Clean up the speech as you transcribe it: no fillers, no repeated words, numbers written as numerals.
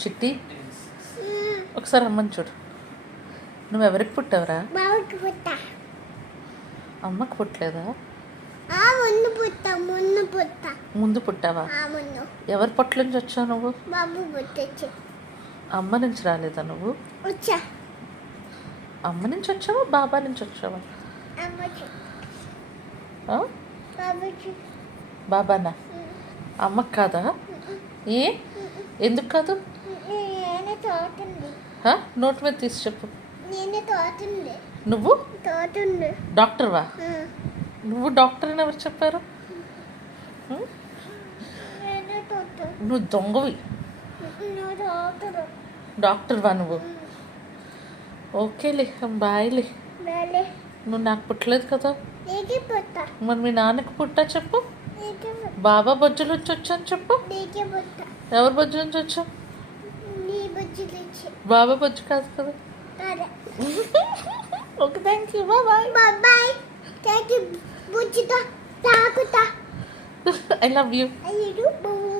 చిట్టి ఒకసారి అమ్మని చూడు. నువ్వెవరికి పుట్టావురా? బాబుకి పుట్ట. అమ్మకి పుట్టలేదా? ముందు పుట్ట. ముందు పుట్టావా? ముందు ఎవరి పొట్ల నుంచి వచ్చావు నువ్వు? బాబు పుట్టచ్చు. అమ్మ నుంచి రాలేదా నువ్వు? వచ్చా. అమ్మ నుంచి వచ్చావా బాబా నుంచి వచ్చావా? అమ్మచ్చు. ఆ? బాబుచ్చు. బాబానా? అమ్మకి కాదా? ఏ ఎందుకు కాదు? నేనే తోటుంది. నోట్ మీద తీసి చెప్పు. నేనే తోటుంది. నువ్వు తోటుంది. డాక్టర్వా? నువ్వు డాక్టర్ అని ఎవరు చెప్పారు? నేనే తోటు. నువ్వు దొంగవి. నువ్వు తోటరు. డాక్టర్వా నువ్వు? ఓకేలే, బాయ్లే. వేలే. నువ్వు నాకు పుట్టలేదు కదా. నీకే పుట్ట. మరి మీ నాన్నకి పుట్టా చెప్పు. నీకే పుట్ట. బాబా బొజ్జు నుంచి వచ్చాను చెప్పు. నీకే పుట్ట. ఎవరి బొజ్జు నుంచి వచ్చావు? నీ బుజ్జి తెచ్చి. బాబా బొజ్జు కాదు కదా. అదే. Okay, thank you, bye. Bye. Thank you. బుజ్జితో తాకుతా. I love you. అయ్యో.